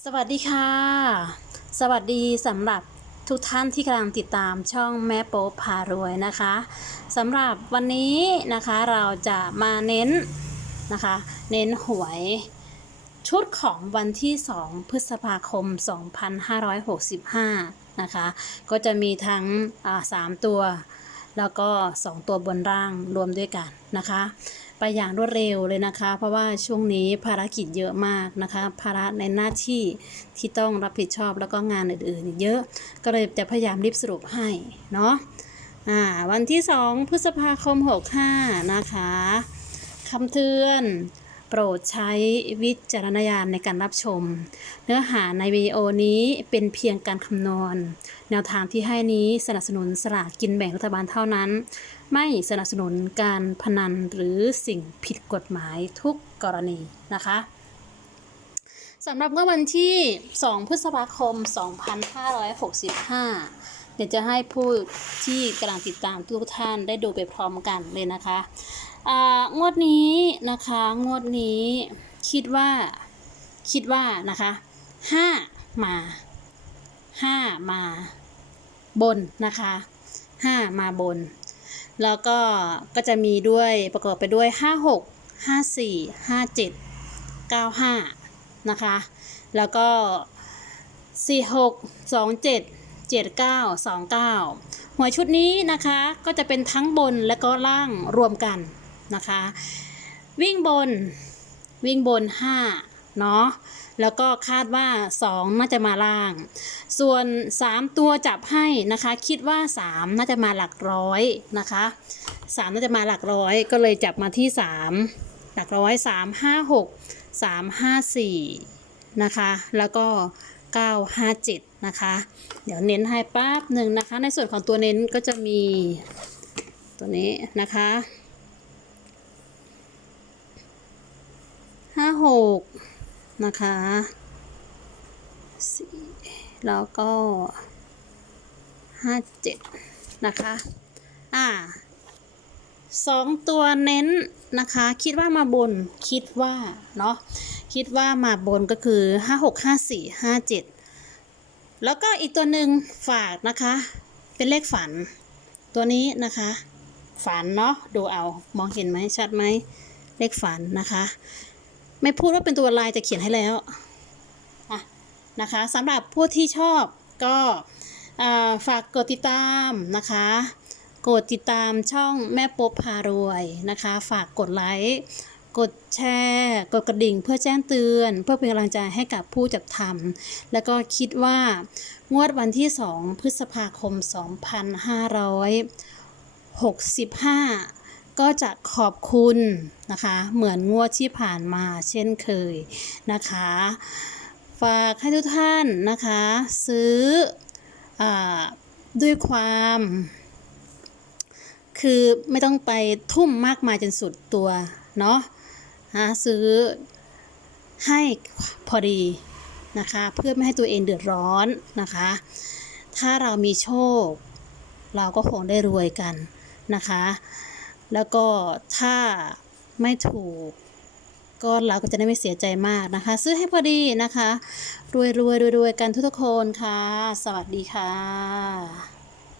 สวัสดีค่ะ สวัสดีสำหรับทุกท่านที่กำลังติดตามช่องแม่โป๊พารวยนะคะสำหรับวันนี้นะคะเราจะมาเน้นนะคะ เน้นหวยชุดของวันที่ 2 พฤษภาคม 2565 นะคะ ก็จะมีทั้งอ่าสามตัว แล้วก็ 2 ตัวบนร่างรวมด้วยกันนะคะ ไปอย่างรวดเร็วเลยนะคะ เพราะว่าช่วงนี้ภารกิจเยอะมากนะคะ ภาระในหน้าที่ที่ต้องรับผิดชอบแล้วก็งานอื่นๆ เยอะก็เลยจะพยายามรีบสรุปให้เนาะวันที่ 2 พฤษภาคม 65 นะคะคำเตือน ปรดใช้วิจารณญาณในการรับชม เนื้อหาในวิดีโอนี้เป็นเพียงการคำนวณ แนวทางที่ให้นี้สนับสนุนสลากกินแบ่งรัฐบาลเท่านั้น ไม่สนับสนุนการพนันหรือสิ่งผิดกฎหมายทุกกรณีนะคะสำหรับเมื่อวันที่ 2 พฤษภาคม 2565 เดี๋ยวจะให้ผู้ที่กำลังติดตามทุกท่านได้ดูไปพร้อมกันเลยนะคะงวดนี้นะคะ งวดนี้คิดว่าคิดว่านะคะ5มา5มาบนนะคะ5มาบน แล้วก็ก็จะมีด้วยประกอบไปด้วย5 6 5 4 5 7 9 5นะคะ แล้วก็4 6 2 7 7 9 2 9หวชุดนี้นะคะก็จะเป็นทั้งบนและก็ล่างรวมกันนะคะ วิ่งบนวิ่งบน 5 เนาะแล้วก็คาดว่า 2 น่าจะมาล่าง ส่วน 3 ตัวจับให้นะคะ คิดว่า 3 น่าจะมาหลักร้อยนะคะ 3 น่าจะมาหลักร้อย ก็เลยจับมาที่ 3 หลักร้อย 3 5 6 3 5 4 นะคะ แล้วก็ 9 5 7 นะคะ เดี๋ยวเน้นให้แป๊บหนึ่งนะคะ ในส่วนของตัวเน้นก็จะมีตัวนี้นะคะห้าหกนะคะสี่แล้วก็ห้าเจ็ดนะคะ อ่า สองตัวเน้นนะคะ คิดว่ามาบนคิดว่าเนาะคิดว่ามาบนก็คือห้าหกห้าสี่ห้าเจ็ดแล้วก็อีกตัวหนึ่งฝากนะคะ เป็นเลขฝัน ตัวนี้นะคะ ฝันเนาะดูเอามองเห็นไหมชัดไหมเลขฝันนะคะ ไม่พูดว่าเป็นตัวลายจะเขียนให้แล้วะนะคะสำหรับผู้ที่ชอบก็ฝากกดติดตามนะคะ กดติดตามช่องแม่ปบพารวยนะคะ ฝากกดไลค์กดแชร์ กดกระดิ่งเพื่อแจ้งเตือน เพื่อเป็นกำลังใจให้กับผู้จัดทำแล้วก็คิดว่างวดวันที่ 2 พฤษภาคม 2565 ก็จะขอบคุณนะคะ เหมือนงวดที่ผ่านมาเช่นเคยนะคะ ฝากให้ทุกท่านนะคะ ซื้ออด้วยความ คือไม่ต้องไปทุ่มมากมายจนสุดตัวเนาะหาซื้อให้พอดีนะคะ เพื่อไม่ให้ตัวเองเดือดร้อนนะคะ ถ้าเรามีโชค เราก็คงได้รวยกันนะคะ แล้วก็ถ้าไม่ถูกก็เราก็จะได้ไม่เสียใจมากนะคะ ซื้อให้พอดีนะคะ รวยรวยรวยรวยกันทุกๆคนค่ะ สวัสดีค่ะ